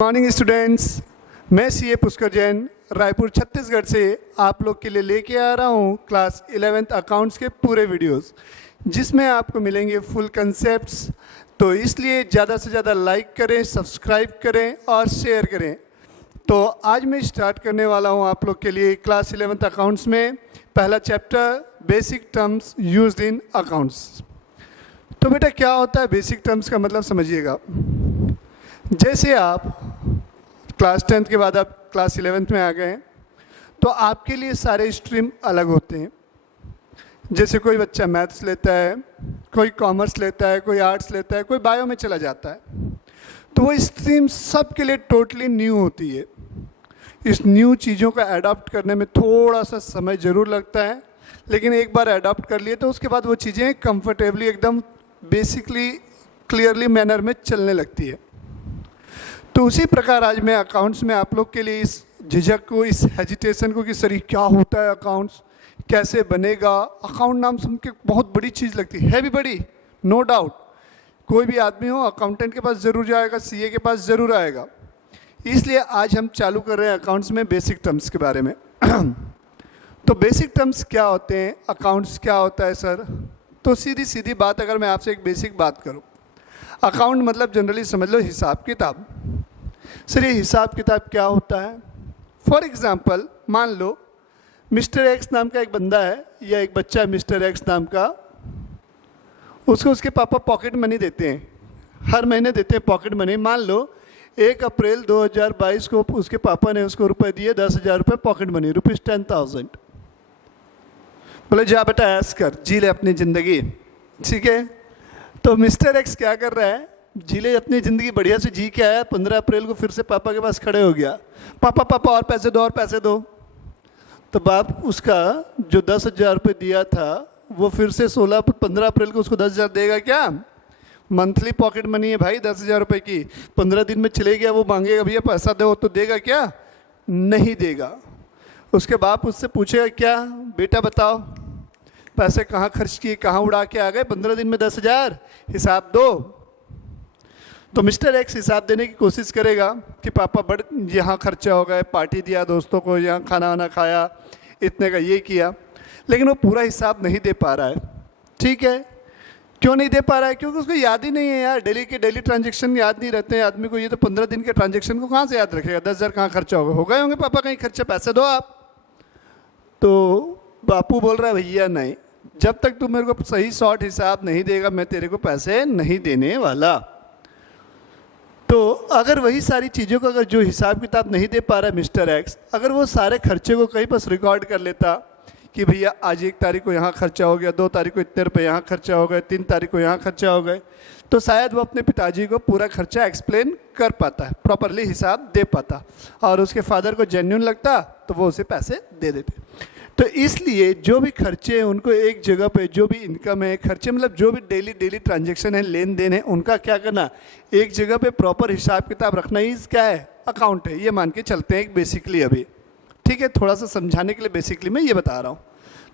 Morning students, मैं CA Pushkar Jain Raipur Chhattisgarh से आप लोग के लिए लेके आ रहा हूँ क्लास 11th अकाउंट्स के पूरे वीडियोस, जिसमें आपको मिलेंगे फुल कंसेप्ट्स। तो इसलिए ज़्यादा से ज़्यादा लाइक करें, सब्सक्राइब करें और शेयर करें। तो आज मैं स्टार्ट करने वाला हूँ आप लोग के लिए क्लास 11th अकाउंट्स में पहला chapter basic terms used in accounts. तो बेटा क्या होता है बेसिक टर्म्स का मतलब समझिएगा। जैसे आप क्लास 10th के बाद आप क्लास 11th में आ गए हैं तो आपके लिए सारे स्ट्रीम अलग होते हैं। जैसे कोई बच्चा मैथ्स लेता है, कोई कॉमर्स लेता है, कोई आर्ट्स लेता है, कोई बायो में चला जाता है। तो वो स्ट्रीम सब के लिए टोटली न्यू होती है। इस न्यू चीज़ों को अडॉप्ट करने में थोड़ा सा समय ज़रूर लगता है, लेकिन एक बार अडॉप्ट कर लिए तो उसके बाद वो चीज़ें कंफर्टेबली एकदम बेसिकली क्लियरली मैनर में चलने लगती है। तो उसी प्रकार आज मैं अकाउंट्स में आप लोग के लिए इस झिझक को, इस हेजिटेशन को कि सर ये क्या होता है अकाउंट्स, कैसे बनेगा। अकाउंट नाम सुन के बहुत बड़ी चीज़ लगती है भी बड़ी, नो डाउट। कोई भी आदमी हो अकाउंटेंट के पास ज़रूर जाएगा, सीए के पास ज़रूर आएगा। इसलिए आज हम चालू कर रहे हैं अकाउंट्स में बेसिक टर्म्स के बारे में। तो बेसिक टर्म्स क्या होते हैं, अकाउंट्स क्या होता है सर। तो सीधी सीधी बात, अगर मैं आपसे एक बेसिक बात करूँ, अकाउंट मतलब जनरली समझ लो हिसाब किताब। सर ये हिसाब किताब क्या होता है। फॉर एग्ज़ाम्पल मान लो मिस्टर एक्स नाम का एक बंदा है या एक बच्चा है मिस्टर एक्स नाम का, उसको उसके पापा पॉकेट मनी देते हैं, हर महीने देते हैं पॉकेट मनी। मान लो 1 अप्रैल 2022 को उसके पापा ने उसको रुपए दिए 10,000 रुपये पॉकेट मनी, ₹10,000। बोले जा बेटा ऐश कर, जी ले अपनी ज़िंदगी, ठीक है। तो मिस्टर एक्स क्या कर रहा है, जी ले अपनी ज़िंदगी बढ़िया से जी के आया। 15 अप्रैल को फिर से पापा के पास खड़े हो गया, पापा पापा और पैसे दो और पैसे दो। तो बाप उसका जो 10,000 रुपये दिया था वो फिर से 15 अप्रैल को उसको 10,000 देगा क्या। मंथली पॉकेट मनी है भाई 10,000 रुपये की, 15 दिन में चले गया वो मांगेगा भैया पैसा दो, तो देगा क्या, नहीं देगा। उसके बाप उससे पूछेगा क्या बेटा बताओ पैसे कहाँ खर्च किए, कहाँ उड़ा के आ गए, 15 दिन में 10,000, हिसाब दो। तो मिस्टर एक्स हिसाब देने की कोशिश करेगा कि पापा बड़ यहाँ खर्चा हो गया, पार्टी दिया दोस्तों को, यहाँ खाना वाना खाया, इतने का ये किया, लेकिन वो पूरा हिसाब नहीं दे पा रहा है। ठीक है, क्यों नहीं दे पा रहा है, क्योंकि उसको याद ही नहीं है यार, डेली के डेली ट्रांजेक्शन याद नहीं रहते हैं आदमी को। ये तो 15 दिन के ट्रांजेक्शन को कहाँ से याद रखेगा, 10,000 कहाँ खर्चा होगा, हो गए होंगे पापा कहीं खर्चा, पैसे दो आप। तो बापू बोल रहा है भैया नहीं, जब तक तू मेरे को सही शॉर्ट हिसाब नहीं देगा मैं तेरे को पैसे नहीं देने वाला। तो अगर वही सारी चीज़ों का अगर जो हिसाब किताब नहीं दे पा रहा है मिस्टर एक्स, अगर वो सारे खर्चे को कहीं बस रिकॉर्ड कर लेता कि भैया आज 1 तारीख को यहाँ खर्चा हो गया, 2 तारीख को इतने रुपए यहाँ खर्चा हो गए, 3 तारीख को यहाँ खर्चा हो गए, तो शायद वो अपने पिताजी को पूरा खर्चा एक्सप्लेन कर पाता है, प्रॉपरली हिसाब दे पाता, और उसके फादर को जेन्युइन लगता तो वो उसे पैसे दे देते। तो इसलिए जो भी खर्चे हैं उनको एक जगह पे, जो भी इनकम है, खर्चे मतलब जो भी डेली ट्रांजेक्शन है, लेन देन है, उनका क्या करना, एक जगह पे प्रॉपर हिसाब किताब रखना ही क्या है, अकाउंट है। ये मान के चलते हैं बेसिकली अभी, ठीक है। थोड़ा सा समझाने के लिए बेसिकली मैं ये बता रहा हूँ,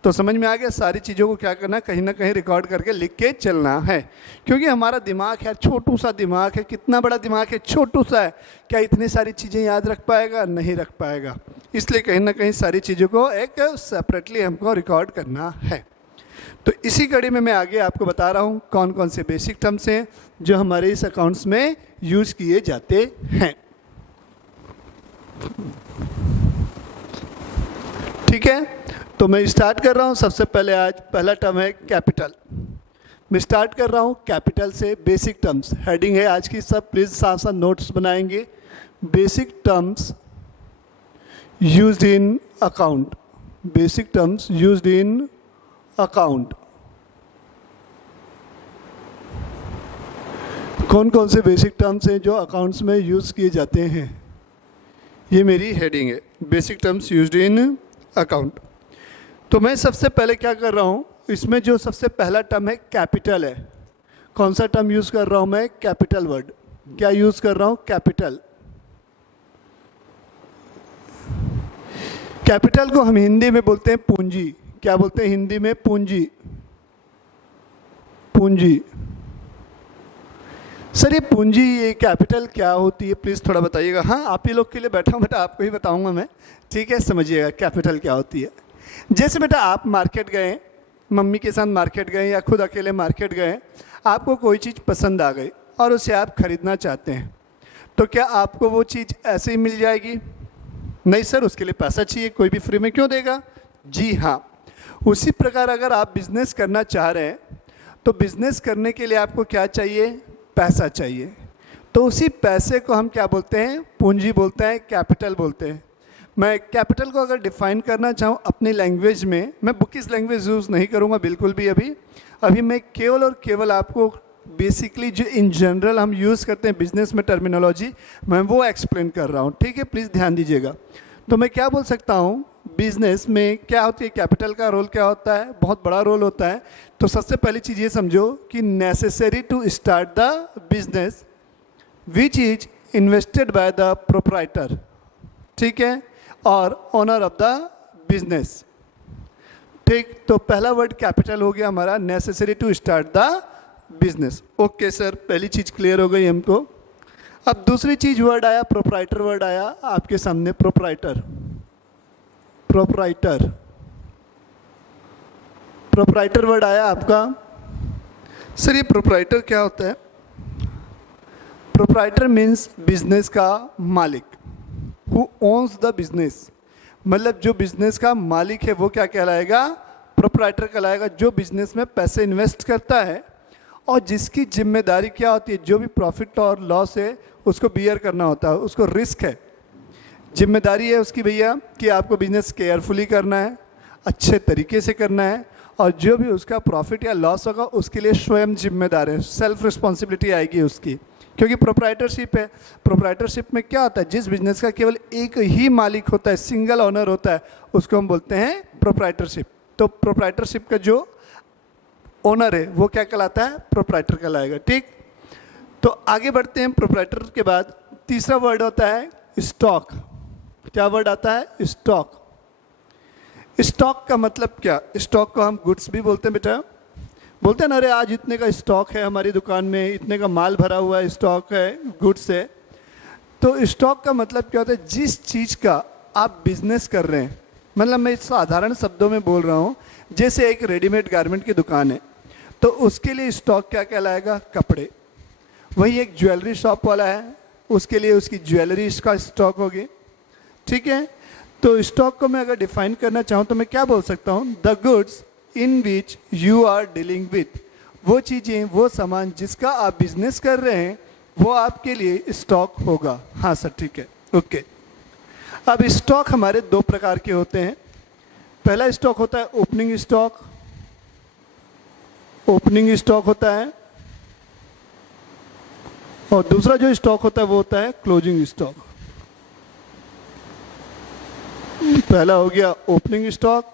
तो समझ में आ गया। सारी चीज़ों को क्या करना, कहीं ना कहीं रिकॉर्ड करके लिख के चलना है, क्योंकि हमारा दिमाग है छोटू सा दिमाग है। कितना बड़ा दिमाग है, छोटू सा है, क्या इतनी सारी चीज़ें याद रख पाएगा, नहीं रख पाएगा। इसलिए कहीं ना कहीं सारी चीज़ों को एक सेपरेटली हमको रिकॉर्ड करना है। तो इसी कड़ी में मैं आगे आपको बता रहा हूँ कौन कौन से बेसिक टर्म्स हैं जो हमारे इस अकाउंट्स में यूज़ किए जाते हैं, ठीक है। तो मैं स्टार्ट कर रहा हूँ। सबसे पहले आज पहला टर्म है कैपिटल। मैं स्टार्ट कर रहा हूँ कैपिटल से। बेसिक टर्म्स हेडिंग है आज की, सब प्लीज़ साथ साथ नोट्स बनाएंगे। Basic terms used in account, basic terms used in account. कौन कौन से बेसिक टर्म्स हैं जो अकाउंट्स में यूज़ किए जाते हैं, ये मेरी हेडिंग है, basic terms used in account. तो मैं सबसे पहले क्या कर रहा हूँ, इसमें जो सबसे पहला टर्म है कैपिटल है। कौन सा टर्म यूज़ कर रहा हूँ मैं, कैपिटल वर्ड। क्या यूज़ कर रहा हूँ, कैपिटल। कैपिटल को हम हिंदी में बोलते हैं पूंजी। क्या बोलते हैं हिंदी में, पूंजी, पूंजी। सर ये पूंजी, ये कैपिटल क्या होती है, प्लीज़ थोड़ा बताइएगा। हाँ, आप ही लोग के लिए बैठा हूँ बेटा, आपको ही बताऊँगा मैं, ठीक है? समझिएगा कैपिटल क्या होती है। जैसे बेटा आप मार्केट गए, मम्मी के साथ मार्केट गए या खुद अकेले मार्केट गए, आपको कोई चीज़ पसंद आ गई और उसे आप खरीदना चाहते हैं, तो क्या आपको वो चीज़ ऐसे ही मिल जाएगी? नहीं सर, उसके लिए पैसा चाहिए, कोई भी फ्री में क्यों देगा? जी हाँ। उसी प्रकार अगर आप बिजनेस करना चाह रहे हैं तो बिजनेस करने के लिए आपको क्या चाहिए? पैसा चाहिए। तो उसी पैसे को हम क्या बोलते हैं? पूंजी बोलते हैं, कैपिटल बोलते हैं। मैं कैपिटल को अगर डिफाइन करना चाहूँ अपनी लैंग्वेज में, मैं बुकिश लैंग्वेज यूज़ नहीं करूँगा बिल्कुल भी। अभी मैं केवल और केवल आपको बेसिकली जो इन जनरल हम यूज़ करते हैं बिजनेस में टर्मिनोलॉजी, मैं वो एक्सप्लेन कर रहा हूँ, ठीक है? प्लीज़ ध्यान दीजिएगा। तो मैं क्या बोल सकता हूँ, बिजनेस में क्या होती है, कैपिटल का रोल क्या होता है? बहुत बड़ा रोल होता है। तो सबसे पहली चीज़ ये समझो कि necessary to start the business which is invested by the proprietor, ठीक है, और ओनर ऑफ द बिजनेस, ठीक। तो पहला वर्ड कैपिटल हो गया हमारा, necessary to start the business. Okay sir, पहली चीज़ क्लियर हो गई हमको। अब दूसरी चीज़ वर्ड आया, प्रोप्राइटर वर्ड आया आपके सामने। प्रोप्राइटर, प्रोप्राइटर, प्रोप्राइटर वर्ड आया आपका। सर ये प्रोप्राइटर क्या होता है? प्रोप्राइटर मीन्स बिजनेस का मालिक, हु ओन्स द बिजनेस। मतलब जो बिजनेस का मालिक है वो क्या कहलाएगा? प्रोप्राइटर कहलाएगा। जो बिजनेस में पैसे इन्वेस्ट करता है और जिसकी जिम्मेदारी क्या होती है, जो भी प्रॉफिट और लॉस है उसको बियर करना होता है, उसको रिस्क है, जिम्मेदारी है उसकी भैया कि आपको बिजनेस केयरफुली करना है, अच्छे तरीके से करना है, और जो भी उसका प्रॉफिट या लॉस होगा उसके लिए स्वयं जिम्मेदार है, सेल्फ रिस्पॉन्सिबिलिटी आएगी उसकी, क्योंकि प्रोप्राइटरशिप है। प्रोप्राइटरशिप में क्या होता है? जिस बिजनेस का केवल एक ही मालिक होता है, सिंगल ओनर होता है, उसको हम बोलते हैं प्रोप्राइटरशिप। तो प्रोप्राइटरशिप का जो ओनर है वो क्या कहलाता है? प्रोप्राइटर कहलाएगा, ठीक। तो आगे बढ़ते हैं। प्रोप्राइटर के बाद तीसरा वर्ड होता है स्टॉक। क्या वर्ड आता है? स्टॉक। स्टॉक का मतलब क्या? स्टॉक को हम गुड्स भी बोलते हैं बेटा, बोलते हैं ना, अरे आज इतने का स्टॉक है हमारी दुकान में, इतने का माल भरा हुआ है, स्टॉक है, गुड्स है। तो स्टॉक का मतलब क्या होता है? जिस चीज़ का आप बिजनेस कर रहे हैं, मतलब मैं साधारण शब्दों में बोल रहा हूँ, जैसे एक रेडीमेड गारमेंट की दुकान है तो उसके लिए स्टॉक क्या कहलाएगा? कपड़े। वही एक ज्वेलरी शॉप वाला है, उसके लिए उसकी ज्वेलरी का स्टॉक होगी, ठीक है। तो स्टॉक को मैं अगर डिफाइन करना चाहूँ तो मैं क्या बोल सकता हूँ? The goods in which you are dealing with, वो चीज़ें, वो सामान जिसका आप बिजनेस कर रहे हैं वो आपके लिए स्टॉक होगा। हाँ सर, ठीक है, ओके। अब स्टॉक हमारे दो प्रकार के होते हैं। पहला स्टॉक होता है ओपनिंग स्टॉक, ओपनिंग स्टॉक होता है, और दूसरा जो स्टॉक होता है वो होता है क्लोजिंग स्टॉक। पहला हो गया ओपनिंग स्टॉक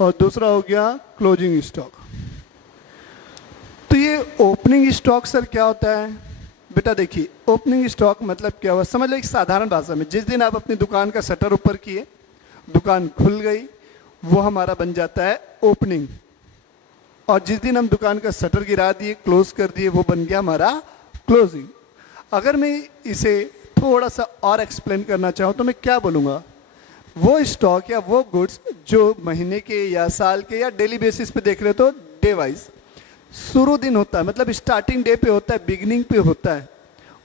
और दूसरा हो गया क्लोजिंग स्टॉक। तो ये ओपनिंग स्टॉक सर क्या होता है? बेटा देखिए, ओपनिंग स्टॉक मतलब क्या हुआ, समझ लो एक साधारण भाषा में, जिस दिन आप अपनी दुकान का शटर ऊपर किए, दुकान खुल गई, वो हमारा बन जाता है ओपनिंग, और जिस दिन हम दुकान का शटर गिरा दिए, क्लोज कर दिए, वो बन गया हमारा क्लोजिंग। अगर मैं इसे थोड़ा सा और एक्सप्लेन करना चाहूँ तो मैं क्या बोलूँगा? वो स्टॉक या वो गुड्स जो महीने के या साल के या डेली बेसिस पे देख रहे हो तो डे वाइज शुरू दिन होता है, मतलब स्टार्टिंग डे पे होता है, बिगिनिंग पे होता है,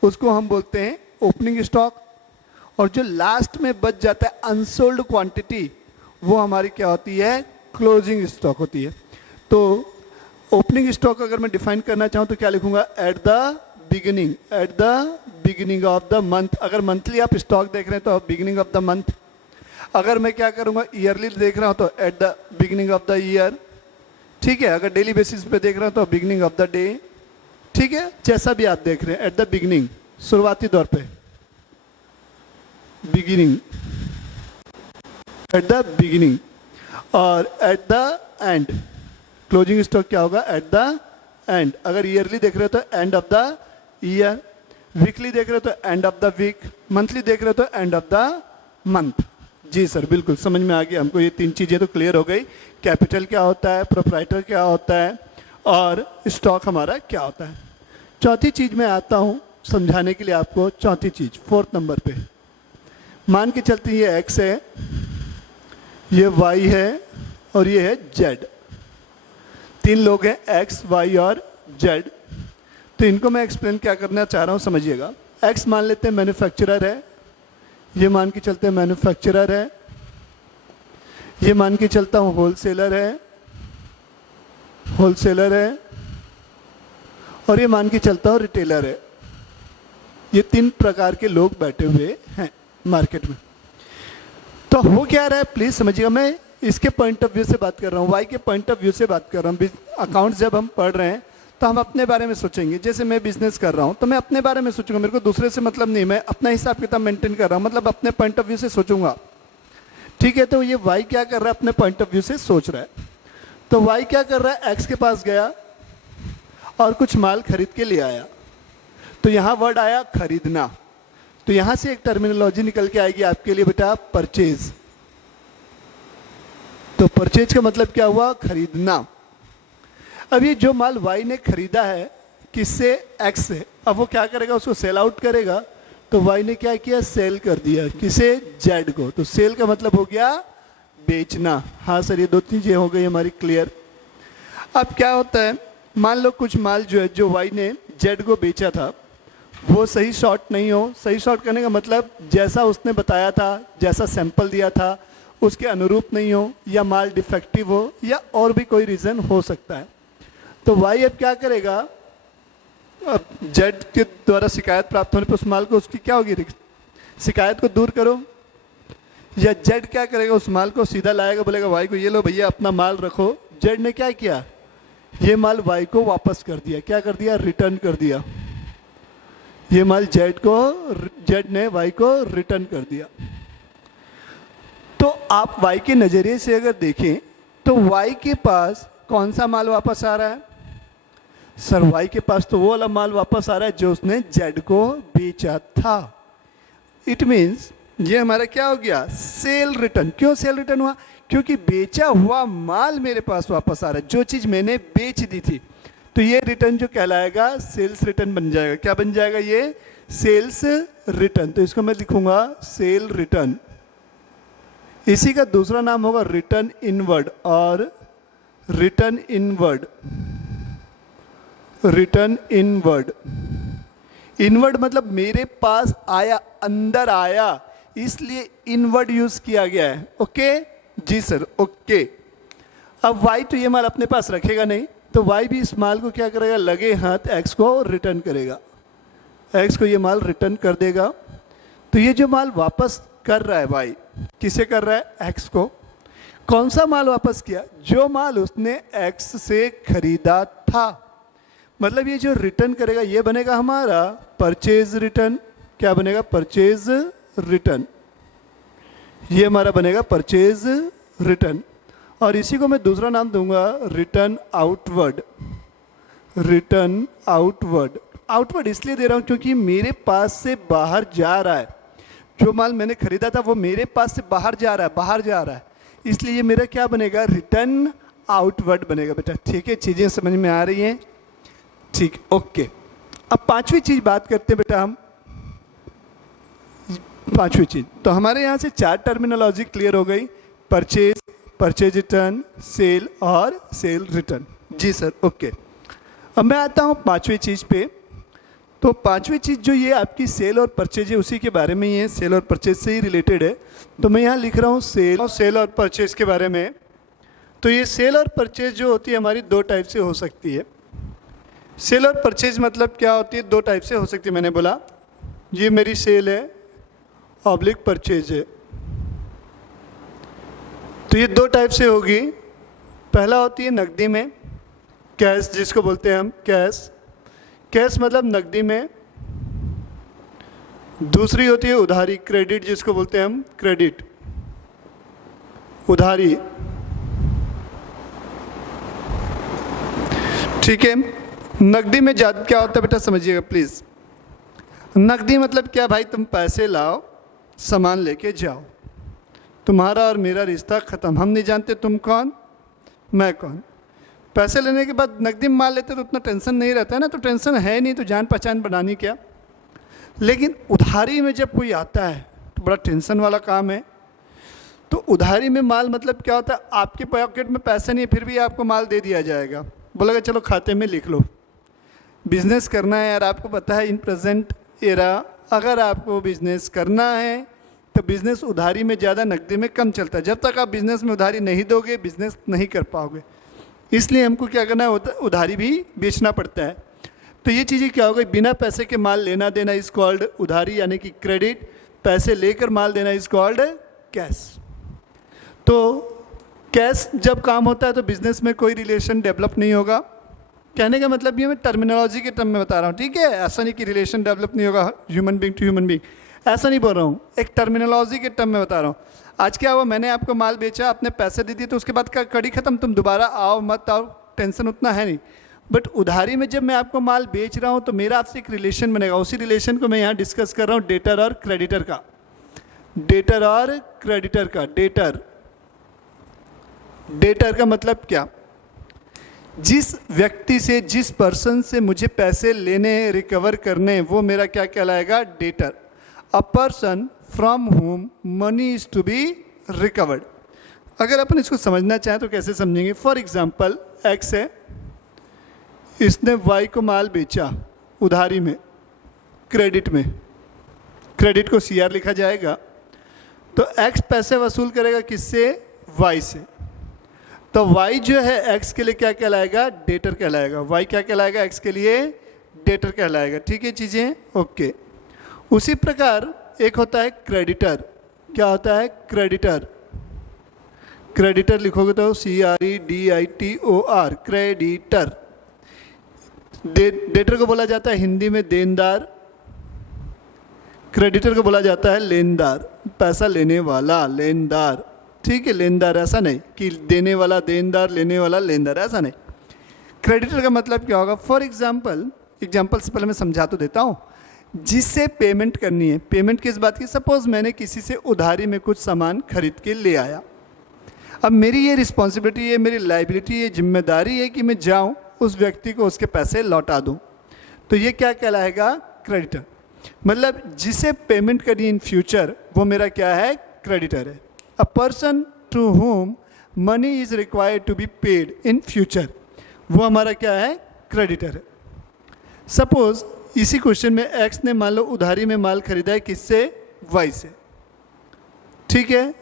उसको हम बोलते हैं ओपनिंग स्टॉक। और जो लास्ट में बच जाता है अनसोल्ड क्वांटिटी, वो हमारी क्या होती है? क्लोजिंग स्टॉक होती है। तो ओपनिंग स्टॉक अगर मैं डिफाइन करना चाहूँ तो क्या लिखूंगा? Eight the beginning, at the beginning of the month. अगर मंथली आप स्टॉक देख रहे हैं तो बिगिनिंग ऑफ द मंथ। अगर मैं क्या करूँगा, ईयरली देख रहा हूँ तो eight the beginning of the year, ठीक है। अगर डेली बेसिस पे देख रहा हूँ तो बिगिनिंग ऑफ द डे, ठीक है। जैसा भी आप देख रहे हैं, एट द बिगिनिंग, शुरुआती तौर पे बिगिनिंग, एट द बिगिनिंग, और at the end closing stock क्या होगा? At the end. अगर ईयरली देख रहे हो तो end of the year, weekly देख रहे हो तो end of the week, monthly देख रहे हो तो एंड ऑफ द मंथ। जी सर, बिल्कुल समझ में आ गया हमको, ये तीन चीज़ें तो क्लियर हो गई। कैपिटल क्या होता है, प्रोप्राइटर क्या होता है, और स्टॉक हमारा क्या होता है। चौथी चीज़ में आता हूँ समझाने के लिए आपको। चौथी चीज़ 4th नंबर पे मान के चलते हैं ये x है, ये y है और ये है z। 3 लोग हैं x, y और z। तो इनको मैं एक्सप्लेन क्या करना चाह रहा हूँ समझिएगा। x मान लेते हैं मैन्युफैक्चरर है, ये मान के चलते हैं मैन्युफैक्चरर है, ये मान के चलता हूँ होलसेलर है, होलसेलर है, और ये मान के चलता हूँ रिटेलर है। ये 3 प्रकार के लोग बैठे हुए हैं मार्केट में। तो हो क्या रहा है प्लीज़ समझिएगा। मैं इसके पॉइंट ऑफ व्यू से बात कर रहा हूँ, वाई के पॉइंट ऑफ व्यू से बात कर रहा हूँ। अकाउंट्स जब हम पढ़ रहे हैं तो हम अपने बारे में सोचेंगे। जैसे मैं बिजनेस कर रहा हूँ तो मैं अपने बारे में सोचूंगा, मेरे को दूसरे से मतलब नहीं, मैं अपना हिसाब किताब मेंटेन कर रहा हूँ, मतलब अपने पॉइंट ऑफ व्यू से सोचूंगा। ठीक है, तो ये वाई क्या कर रहा है, अपने पॉइंट ऑफ व्यू से सोच रहा है। तो वाई क्या कर रहा है, एक्स के पास गया और कुछ माल खरीद के ले आया। तो यहाँ वर्ड आया खरीदना। तो यहाँ से एक टर्मिनोलॉजी निकल के आएगी आपके लिए बेटा, परचेज। तो परचेज का मतलब क्या हुआ, खरीदना। अब ये जो माल वाई ने खरीदा है किससे, एक्स से, अब वो क्या करेगा, उसको सेल आउट करेगा। तो वाई ने क्या किया, सेल कर दिया, किसे, जेड को। तो सेल का मतलब हो गया बेचना। हाँ सर, ये 2 चीजें हो गई हमारी क्लियर। अब क्या होता है, मान लो कुछ माल जो है, जो वाई ने जेड को बेचा था, वो सही शॉर्ट नहीं हो। सही शॉर्ट करने का मतलब जैसा उसने बताया था, जैसा सैंपल दिया था, उसके अनुरूप नहीं हो, या माल डिफेक्टिव हो, या और भी कोई रीज़न हो सकता है। तो वाई अब क्या करेगा, अब जेड के द्वारा शिकायत प्राप्त होने पर उस माल को, उसकी क्या होगी, शिकायत को दूर करो। या जेड क्या करेगा, उस माल को सीधा लाएगा, बोलेगा वाई को, ये लो भैया अपना माल रखो। जेड ने क्या किया, ये माल वाई को वापस कर दिया। क्या कर दिया, रिटर्न कर दिया। ये माल जेड ने वाई को रिटर्न कर दिया। तो आप वाई के नज़रिए से अगर देखें तो वाई के पास कौन सा माल वापस आ रहा है, सर वाई के पास तो वो वाला माल वापस आ रहा है जो उसने जेड को बेचा था। इट मीन्स ये हमारा क्या हो गया, सेल रिटर्न। क्यों सेल रिटर्न हुआ, क्योंकि बेचा हुआ माल मेरे पास वापस आ रहा है, जो चीज़ मैंने बेच दी थी। तो ये रिटर्न जो कहलाएगा सेल्स रिटर्न बन जाएगा। क्या बन जाएगा, ये सेल्स रिटर्न। तो इसको मैं लिखूंगा सेल रिटर्न। इसी का दूसरा नाम होगा रिटर्न इनवर्ड, और return inward, return inward. Inward मतलब मेरे पास आया, अंदर आया, इसलिए इनवर्ड यूज किया गया है। ओके जी सर, ओके। अब वाई तो ये माल अपने पास रखेगा नहीं, तो वाई भी इस माल को क्या करेगा, लगे हाथ एक्स को रिटर्न करेगा। एक्स को ये माल रिटर्न कर देगा। तो ये जो माल वापस कर रहा है वाई, किसे कर रहा है, एक्स को। कौन सा माल वापस किया, जो माल उसने एक्स से खरीदा था। मतलब ये जो रिटर्न करेगा ये बनेगा हमारा परचेज रिटर्न। क्या बनेगा, परचेज रिटर्न। ये हमारा बनेगा परचेज रिटर्न। और इसी को मैं दूसरा नाम दूंगा return outward. Return outward. Outward इसलिए दे रहा हूं क्योंकि मेरे पास से बाहर जा रहा है। जो माल मैंने खरीदा था वो मेरे पास से बाहर जा रहा है, बाहर जा रहा है, इसलिए ये मेरा क्या बनेगा, रिटर्न आउटवर्ड बनेगा बेटा। ठीक है, चीज़ें समझ में आ रही हैं, ठीक, ओके। अब 5वीं चीज़ बात करते हैं बेटा हम। 5वीं चीज़, तो हमारे यहाँ से 4 टर्मिनोलॉजी क्लियर हो गई, परचेज, परचेज रिटर्न, सेल और सेल रिटर्न। जी सर, ओके। अब मैं आता हूँ 5वीं चीज़ पे। तो 5वीं चीज़ जो ये आपकी सेल और परचेज है, उसी के बारे में ही है, सेल और परचेज से ही रिलेटेड है। तो मैं यहाँ लिख रहा हूँ सेल और परचेज के बारे में। तो ये सेल और परचेज जो होती है हमारी 2 टाइप से हो सकती है। सेल और परचेज मतलब क्या होती है, 2 टाइप से हो सकती है। मैंने बोला ये मेरी सेल है, ऑब्लिक परचेज है। तो ये 2 टाइप से होगी। पहला होती है नकदी में, कैश जिसको बोलते हैं हम कैश। कैश मतलब नकदी में। दूसरी होती है उधारी, क्रेडिट जिसको बोलते हैं हम क्रेडिट, उधारी। ठीक है, नकदी में ज्यादा क्या होता है बेटा समझिएगा प्लीज। नकदी मतलब क्या भाई, तुम पैसे लाओ, सामान लेके जाओ, तुम्हारा और मेरा रिश्ता खत्म। हम नहीं जानते तुम कौन, मैं कौन। पैसे लेने के बाद नकदी में माल लेते तो उतना टेंशन नहीं रहता है ना, तो टेंशन है नहीं तो जान पहचान बनानी क्या। लेकिन उधारी में जब कोई आता है तो बड़ा टेंशन वाला काम है। तो उधारी में माल मतलब क्या होता है, आपके पॉकेट में पैसे नहीं फिर भी आपको माल दे दिया जाएगा, बोलेगा चलो खाते में लिख लो। बिजनेस करना है यार, आपको पता है इन प्रेजेंट एरा अगर आपको बिजनेस करना है तो बिजनेस उधारी में ज़्यादा नकदी में कम चलता है। जब तक आप बिजनेस में उधारी नहीं दोगे बिजनेस नहीं कर पाओगे, इसलिए हमको क्या करना है, उधारी भी बेचना पड़ता है। तो ये चीज़ें क्या हो गई, बिना पैसे के माल लेना देना इज कॉल्ड उधारी यानी कि क्रेडिट, पैसे लेकर माल देना इज कॉल्ड कैश। तो कैश जब काम होता है तो बिजनेस में कोई रिलेशन डेवलप नहीं होगा। कहने का मतलब ये मैं टर्मिनोलॉजी के टर्म में बता रहा हूँ, ठीक है, ऐसा नहीं कि रिलेशन डेवलप नहीं होगा human being to human being, ऐसा नहीं बोल रहा हूँ, एक टर्मिनोलॉजी के टर्म में बता रहा हूँ। आज क्या हुआ, मैंने आपको माल बेचा, आपने पैसे दे दिए, तो उसके बाद का कड़ी खत्म, तुम दोबारा आओ मत आओ टेंशन उतना है नहीं। बट उधारी में जब मैं आपको माल बेच रहा हूँ तो मेरा आपसे एक रिलेशन बनेगा, उसी रिलेशन को मैं यहाँ डिस्कस कर रहा हूँ डेटर और क्रेडिटर का। डेटर और क्रेडिटर का, डेटर का मतलब क्या, जिस व्यक्ति से जिस पर्सन से मुझे पैसे लेने रिकवर करने वो मेरा क्या कहलाएगा, debtor. A person from whom money is to be recovered. अगर अपन इसको समझना चाहें तो कैसे समझेंगे, फॉर एग्जाम्पल एक्स है, इसने वाई को माल बेचा उधारी में, क्रेडिट में, क्रेडिट को सीआर लिखा जाएगा, तो एक्स पैसे वसूल करेगा किससे, वाई से। तो वाई जो है एक्स के लिए क्या कहलाएगा, डेटर कहलाएगा। वाई क्या कहलाएगा, एक्स के लिए डेटर कहलाएगा। ठीक है चीज़ें, ओके। उसी प्रकार एक होता है क्रेडिटर। क्या होता है क्रेडिटर, क्रेडिटर लिखोगे तो CREDITOR, क्रेडिटर। डेटर को बोला जाता है हिंदी में देनदार, क्रेडिटर को बोला जाता है लेनदार, पैसा लेने वाला, लेनदार। ठीक है, लेनदार ऐसा नहीं कि देने वाला देनदार, लेने वाला लेनदार, ऐसा नहीं। क्रेडिटर का मतलब क्या होगा, फॉर एग्जाम्पल से पहले मैं समझा तो देता हूँ। जिससे पेमेंट करनी है, पेमेंट किस बात की, सपोज मैंने किसी से उधारी में कुछ सामान खरीद के ले आया, अब मेरी ये रिस्पॉन्सिबिलिटी है, मेरी लाइबिलिटी, ये जिम्मेदारी है कि मैं जाऊँ उस व्यक्ति को उसके पैसे लौटा दूँ। तो ये क्या कहलाएगा, क्रेडिटर। मतलब जिसे पेमेंट करनी इन फ्यूचर वो मेरा क्या है, क्रेडिटर है। A person to whom money is required to be paid in future, वो हमारा क्या है, क्रेडिटर है। सपोज इसी क्वेश्चन में एक्स ने मान लो उधारी में माल खरीदा है किससे, वाई से। ठीक है,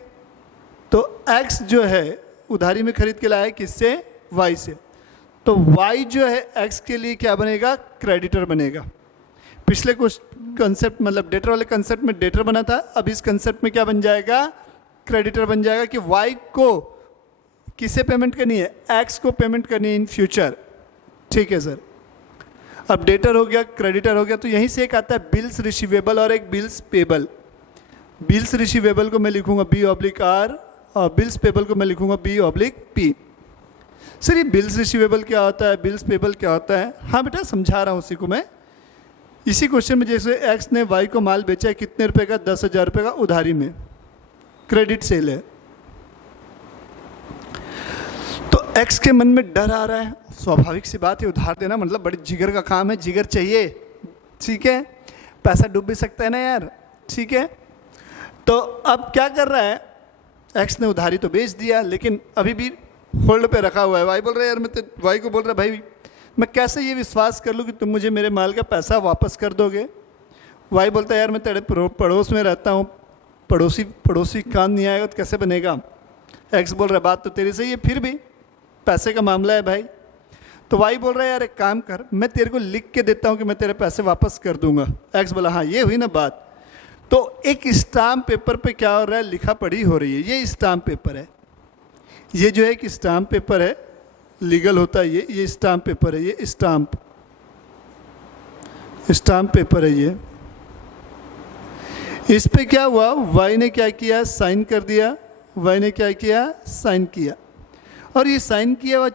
तो एक्स जो है उधारी में खरीद के लाया है किससे, वाई से। तो वाई जो है एक्स के लिए क्या बनेगा, क्रेडिटर बनेगा। पिछले कुछ कंसेप्ट मतलब डेटर वाले कंसेप्ट में डेटर बना था, अब इस कंसेप्ट में क्या बन जाएगा, क्रेडिटर बन जाएगा कि वाई को किसे पेमेंट करनी है, एक्स को पेमेंट करनी है इन फ्यूचर। ठीक है सर, अब डेटर हो गया, क्रेडिटर हो गया, तो यहीं से एक आता है बिल्स रिसीवेबल और एक बिल्स पेबल। बिल्स रिसीवेबल को मैं लिखूंगा B/R और बिल्स पेबल को मैं लिखूंगा B/P। सर ये बिल्स रिसीवेबल क्या होता है, बिल्स पेबल क्या होता है, हाँ बेटा समझा रहा हूँ उसी को मैं। इसी क्वेश्चन में जैसे एक्स ने वाई को माल बेचा है कितने रुपए का, 10,000 रुपये का उधारी में, क्रेडिट सेल है। तो एक्स के मन में डर आ रहा है, स्वाभाविक सी बात है, उधार देना मतलब बड़ी जिगर का काम है, जिगर चाहिए। ठीक है, पैसा डूब भी सकता है ना यार। ठीक है, तो अब क्या कर रहा है, एक्स ने उधारी तो बेच दिया लेकिन अभी भी होल्ड पे रखा हुआ है। वाई बोल रहा है यार, मैं वाई को बोल रहा है भाई मैं कैसे ये विश्वास कर लूँ कि तुम मुझे मेरे माल का पैसा वापस कर दोगे। वाई बोलता है यार मैं तेरे पड़ोस में रहता हूँ, पड़ोसी काम नहीं आएगा तो कैसे बनेगा। एक्स बोल रहा है बात तो तेरी सही है, फिर भी पैसे का मामला है भाई। तो वाई बोल रहा है यार एक काम कर, मैं तेरे को लिख के देता हूँ कि मैं तेरे पैसे वापस कर दूंगा। एक्स बोला हाँ ये हुई ना बात। तो एक स्टाम्प पेपर पे क्या हो रहा है, लिखा पढ़ी हो रही है। ये स्टाम्प पेपर है, ये जो है कि स्टाम्प पेपर है, लीगल होता है ये स्टाम्प पेपर है, ये स्टाम्प पेपर है ये। इस पे क्या हुआ, वाई ने क्या किया, साइन कर दिया। वाई ने क्या किया, साइन किया, और ये साइन किया हुआ